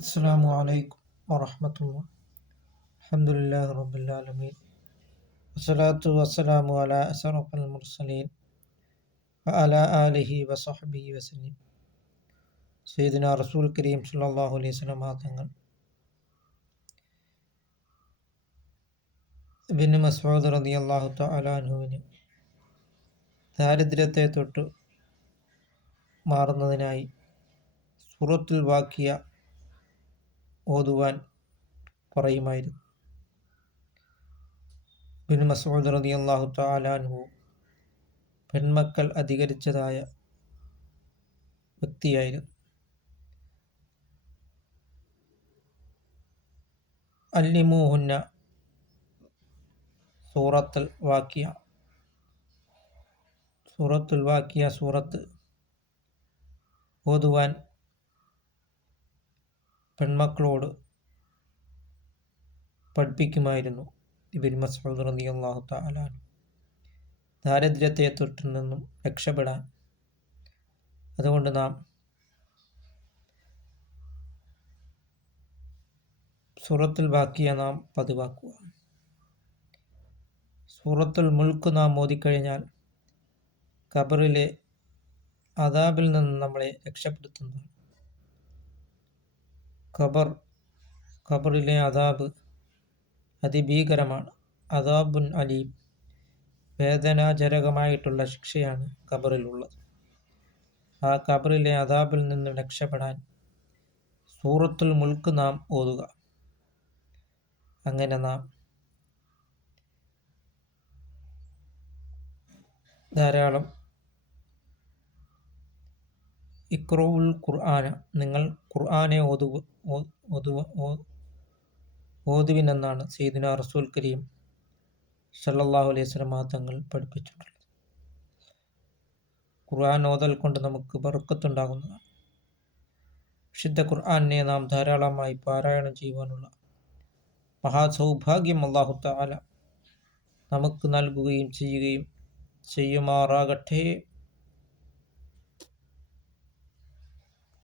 അസ്സലാമു അലൈക്കും വറഹ്മത്തുള്ളാഹി. അൽഹംദുലില്ലാഹി റബ്ബിൽ ആലമീൻ. വസ്സലാത്തു വസ്സലാമു അലാ അശ്റഫിൽ മുർസലീൻ വഅലാ ആലിഹി വസഹ്ബിഹി വസല്ലം. സയ്യിദുനാ റസൂൽ കരീം സ്വല്ലല്ലാഹു അലൈഹി വസല്ലം തങ്ങൾ ഇബ്നു മസ്ഊദ് റളിയല്ലാഹു തആല അൻഹുവിന് ദാരിദ്ര്യത്തെ തൊട്ട് മാറുന്നതിനായി സൂറത്തുൽ വാക്കിയ ഓതുവാൻ പറയുമായിരുന്നു. ഇബ്നു മസ്ഊദ് റളിയല്ലാഹു തആല അൻഹു പെൺമക്കൾ അധികരിച്ചതായ വ്യക്തിയായിരുന്നു. അല്ലിമൂഹുന്ന സൂറത്തുൽ വാക്കിയ സൂറത്ത് ഓതുവാൻ പെൺമക്കളോട് പഠിപ്പിക്കുമായിരുന്നു ഇബ്നു മസ്ഊദ് റളിയല്ലാഹു തആല അൻഹു. ദാരിദ്ര്യത്തെ തൊട്ടിൽ നിന്നും രക്ഷപ്പെടാൻ. അതുകൊണ്ട് നാം സൂറത്തുൽ വാക്കിയ നാം പതിവാക്കുക. സൂറത്തുൽ മുൽക്ക് നാം ഓതിക്കഴിഞ്ഞാൽ ഖബറിലെ അദാബിൽ നിന്ന് നമ്മളെ രക്ഷപ്പെടുത്തുന്നതാണ്. ഖബറിലെ അദാബ് അതിഭീകരമാണ്. അദാബുൻ അലീം, വേദനാജനകമായിട്ടുള്ള ശിക്ഷയാണ് ഖബറിലുള്ളത്. ആ ഖബറിലെ അദാബിൽ നിന്ന് രക്ഷപ്പെടാൻ സൂറത്തുൽ മുൽക്ക് നാം ഓതുക. അങ്ങനെ നാം ധാരാളം ഇഖ്റഉൽ ഖുർആന, നിങ്ങൾ ഖുർആനെ ഓതുവിനെന്നാണ് സയ്യിദുനാ റസൂൽ കരീം സല്ലല്ലാഹു അലൈഹി വസല്ലം തങ്ങൾ പഠിപ്പിച്ചിട്ടുള്ളത്. ഖുർആൻ ഓതൽ കൊണ്ട് നമുക്ക് ബർക്കത്തുണ്ടാകുന്നതാണ്. വിശുദ്ധ ഖുർആനെ നാം ധാരാളമായി പാരായണം ചെയ്യുവാനുള്ള മഹാസൗഭാഗ്യം അല്ലാഹു തആല നമുക്ക് നൽകുകയും ചെയ്യുമാറാകട്ടെ.